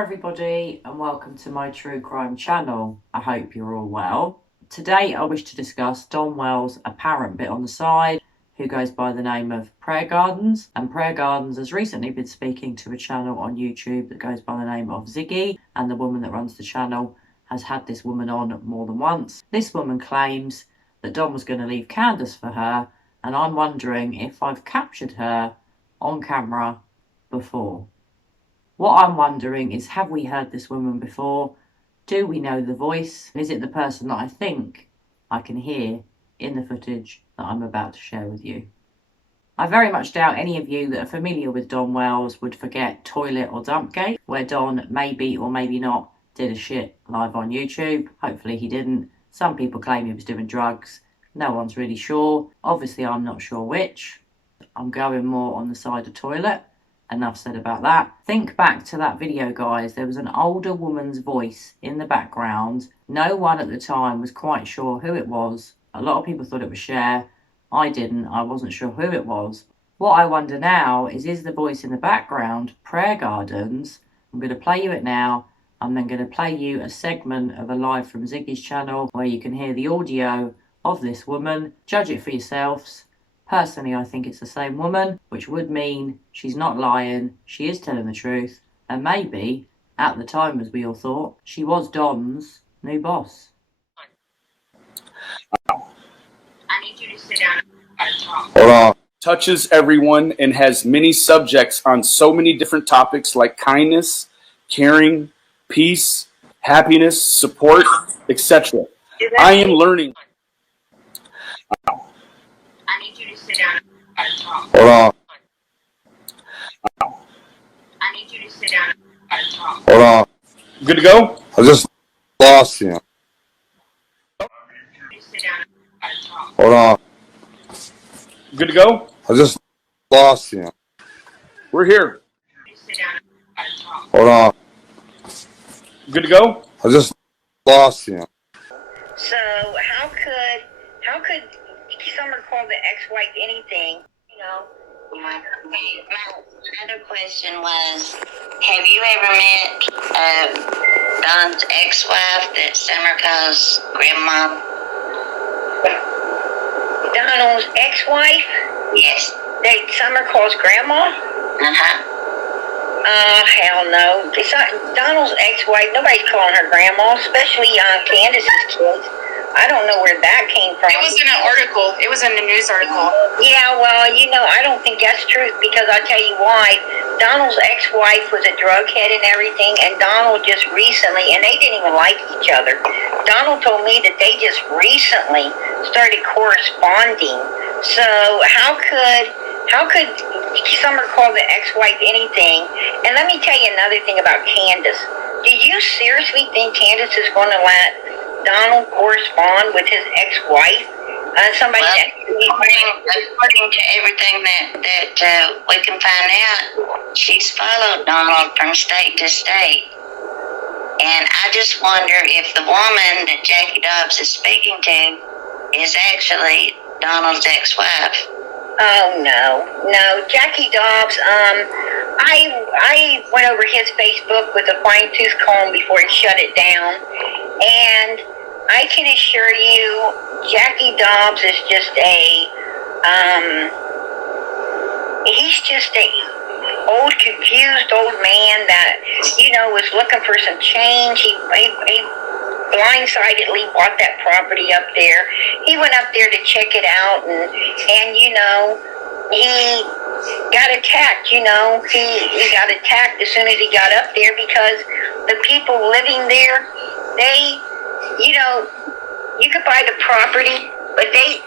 everybody and welcome to my true crime channel. I hope you're all well. Today I wish to discuss DonWells' apparent bit on the side, who goes by the name of Prayer Gardens. And Prayer Gardens has recently been speaking to a channel on YouTube that goes by the name of Ziggy, and the woman that runs the channel has had this woman on more than once. This woman claims that Don was going to leave Candace for her, and I'm wondering if I've captured her on camera before. What I'm wondering is, have we heard this woman before? Do we know the voice? Is it the person that I think I can hear in the footage that I'm about to share with you? I very much doubt any of you that are familiar with DonWells would forget Toilet or Dumpgate, where Don maybe or maybe not did a shit live on YouTube. Hopefully he didn't. Some people claim he was doing drugs. No one's really sure. Obviously I'm not sure which. I'm going more on the side of Toilet. Enough said about that. Think back to that video, guys. There was an older woman's voice in the background. No one at the time was quite sure who it was. A lot of people thought it was Cher. I didn't. I wasn't sure who it was. What I wonder now is the voice in the background Prayer Gardens? I'm going to play you it now. I'm then going to play you a segment of a live from Ziggy's channel where you can hear the audio of this woman. Judge it for yourselves. Personally, I think it's the same woman, which would mean she's not lying, she is telling the truth, and maybe, at the time as we all thought, she was Don's new boss. I need you to sit down and talk. Hold on. Touches everyone and has many subjects on so many different topics like kindness, caring, peace, happiness, support, etc. I am learning. I need you to sit down and talk. Hold on. I need you to sit down and talk. Hold on. Good to go? I just lost you. I need you to sit down and talk. Hold on. Good to go? I just lost you. We're here. I need you to sit down and talk. Hold on. Good to go? I just lost you. So how could Summer call the ex-wife anything? You know. My other question was, have you ever met Don's ex-wife that Summer calls Grandma? Donald's ex-wife? Yes. That Summer calls Grandma? Uh-huh. Hell no. It's not Donald's ex-wife. Nobody's calling her Grandma, especially Candace's kids. I don't know where that came from. It was in an article. It was in a news article. Yeah, well, I don't think that's true, because I'll tell you why. Donald's ex-wife was a drug head and everything, and Donald just recently, and they didn't even like each other. Donald told me that they just recently started corresponding. So how could Summer call the ex-wife anything? And let me tell you another thing about Candace. Do you seriously think Candace is going to let Donald correspond with his ex-wife? Somebody Well, that according to everything that we can find out, she's followed Donald from state to state. And I just wonder if the woman that Jackie Dobbs is speaking to is actually Donald's ex-wife. Oh, no. Jackie Dobbs, I went over his Facebook with a fine-tooth comb before he shut it down, and I can assure you, Jackie Dobbs is just he's just a old, confused old man that, was looking for some change. He blindsidedly bought that property up there. He went up there to check it out, and he got attacked, He got attacked as soon as he got up there, because the people living there, they, you could buy the property, but they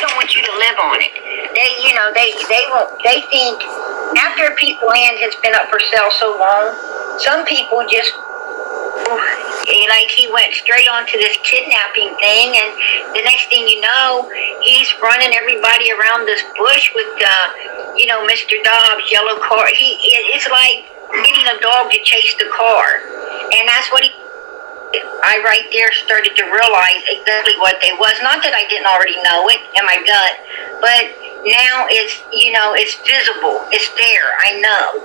don't want you to live on it. They think after a piece of land has been up for sale so long, some people just, like, he went straight onto this kidnapping thing, and the next thing you know, he's running everybody around this bush with, Mr. Dobbs' yellow car. It's like getting a dog to chase the car, and that's what I right there started to realize exactly what they was. Not that I didn't already know it in my gut, but now it's, it's visible. It's there. I know.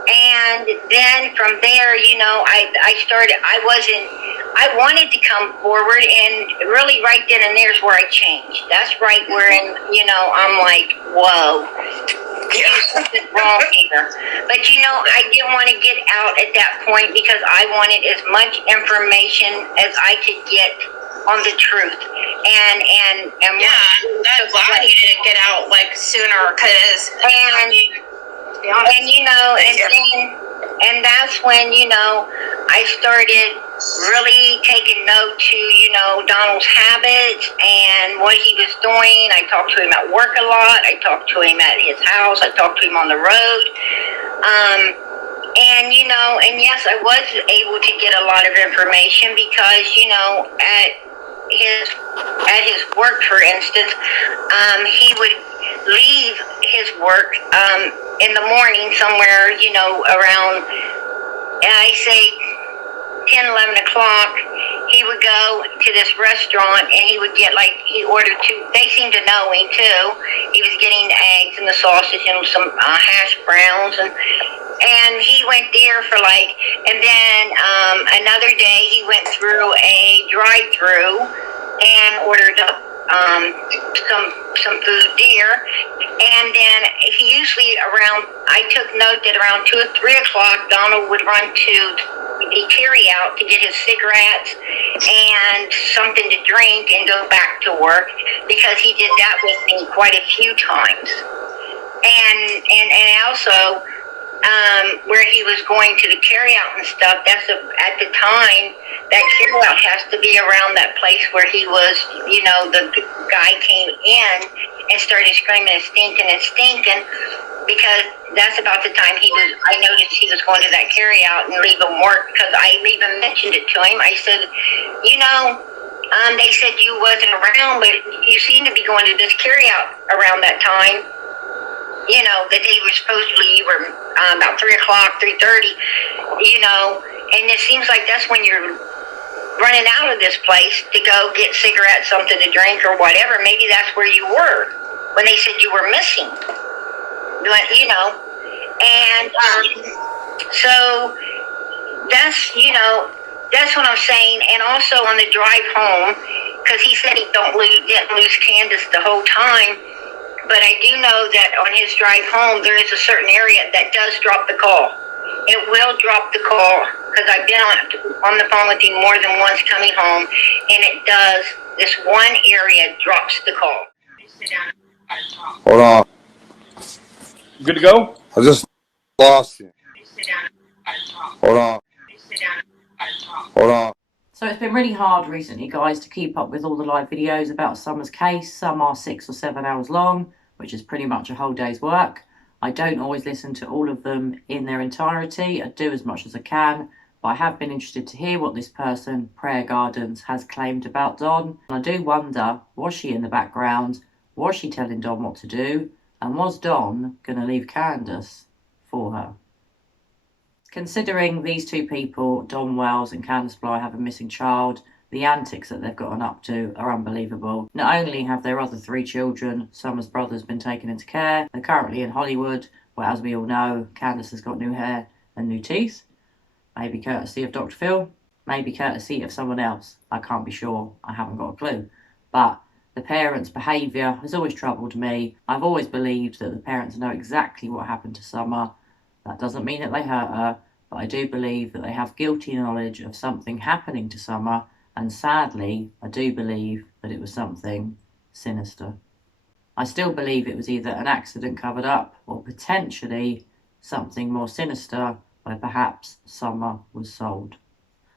And then from there, you know, I wanted to come forward, and really right then and there's where I changed. That's right where, you know, I'm like, whoa, something's wrong here. But, you know, I didn't want to get out at that point because I wanted as much information as I could get on the truth. And I'm glad you didn't get out like sooner, because and you know, and that's when, you know, I started really taking note to, you know, Donald's habits and what he was doing. I talked to him at work a lot. I talked to him at his house. I talked to him on the road. And, you know, and yes, I was able to get a lot of information because, you know, at his work, for instance, he would leave his work in the morning somewhere, you know, around, I say 10, 11 o'clock. He would go to this restaurant and he would get, like, he ordered they seemed to know him too. He was getting the eggs and the sausage and some hash browns, and he went there for and then another day he went through a drive-through and ordered up some food there. And then he usually I took note that around 2 or 3 o'clock, Donald would run to the carry out to get his cigarettes and something to drink and go back to work, because he did that with me quite a few times. And also, where he was going to the carryout and stuff, at the time, that carryout has to be around that place where he was, you know, the guy came in and started screaming and stinking, because that's about the time I noticed he was going to that carryout and leaving work, because I even mentioned it to him. I said, you know, they said you wasn't around, but you seem to be going to this carryout around that time. You know, the day you were about 3 o'clock, 3:30, you know, and it seems like that's when you're running out of this place to go get cigarettes, something to drink or whatever. Maybe that's where you were when they said you were missing, you know. And so that's, you know, that's what I'm saying. And also on the drive home, because he said he didn't lose Candace the whole time. But I do know that on his drive home, there is a certain area that does drop the call. It will drop the call, because I've been on the phone with him more than once coming home, and it does. This one area drops the call. Hold on. Good to go? I just lost you. Hold on. Hold on. So it's been really hard recently, guys, to keep up with all the live videos about Summer's case. Some are 6 or 7 hours long, which is pretty much a whole day's work. I don't always listen to all of them in their entirety. I do as much as I can, but I have been interested to hear what this person, Prayer Gardens, has claimed about Don. And I do wonder, was she in the background? Was she telling Don what to do? And was Don going to leave Candace for her? Considering these two people, DonWells and Candace Bly, have a missing child, the antics that they've gotten up to are unbelievable. Not only have their other 3 children, Summer's brothers, been taken into care, they're currently in Hollywood, where, as we all know, Candace has got new hair and new teeth. Maybe courtesy of Dr. Phil, maybe courtesy of someone else. I can't be sure, I haven't got a clue. But the parents' behaviour has always troubled me. I've always believed that the parents know exactly what happened to Summer. That doesn't mean that they hurt her, but I do believe that they have guilty knowledge of something happening to Summer, and sadly, I do believe that it was something sinister. I still believe it was either an accident covered up or potentially something more sinister, where perhaps Summer was sold.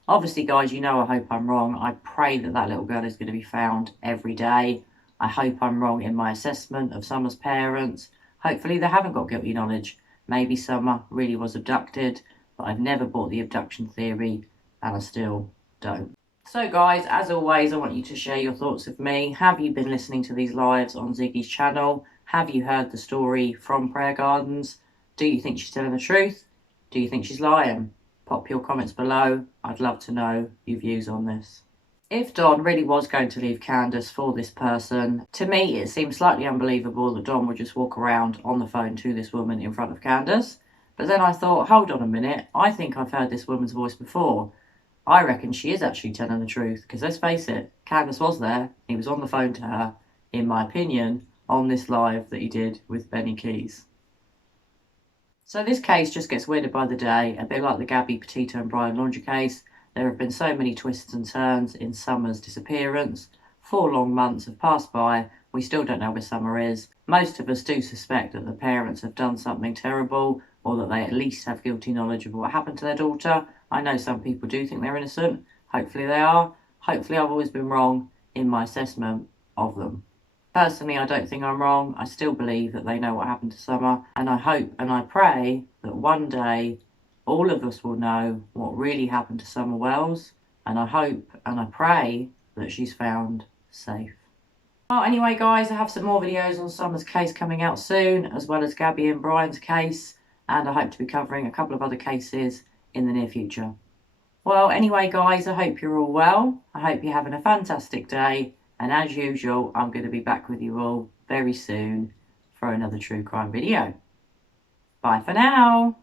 Obviously, guys, you know I hope I'm wrong. I pray that that little girl is going to be found every day. I hope I'm wrong in my assessment of Summer's parents. Hopefully they haven't got guilty knowledge. Maybe Summer really was abducted, but I've never bought the abduction theory, and I still don't. So guys, as always, I want you to share your thoughts with me. Have you been listening to these lives on Ziggy's channel? Have you heard the story from Prayer Gardens? Do you think she's telling the truth? Do you think she's lying? Pop your comments below. I'd love to know your views on this. If Don really was going to leave Candace for this person, to me it seems slightly unbelievable that Don would just walk around on the phone to this woman in front of Candace. But then I thought, hold on a minute, I think I've heard this woman's voice before. I reckon she is actually telling the truth, because let's face it, Candace was there. He was on the phone to her, in my opinion, on this live that he did with Benny Keys. So this case just gets weirder by the day, a bit like the Gabby Petito and Brian Laundrie case. There have been so many twists and turns in Summer's disappearance. 4 long months have passed by. We still don't know where Summer is. Most of us do suspect that the parents have done something terrible, or that they at least have guilty knowledge of what happened to their daughter. I know some people do think they're innocent. Hopefully they are. Hopefully I've always been wrong in my assessment of them. Personally, I don't think I'm wrong. I still believe that they know what happened to Summer, and I hope and I pray that one day all of us will know what really happened to SummerWells, and I hope and I pray that she's found safe. Well, anyway, guys, I have some more videos on Summer's case coming out soon, as well as Gabby and Brian's case, and I hope to be covering a couple of other cases in the near future. Well, anyway, guys, I hope you're all well. I hope you're having a fantastic day. And as usual, I'm going to be back with you all very soon for another true crime video. Bye for now.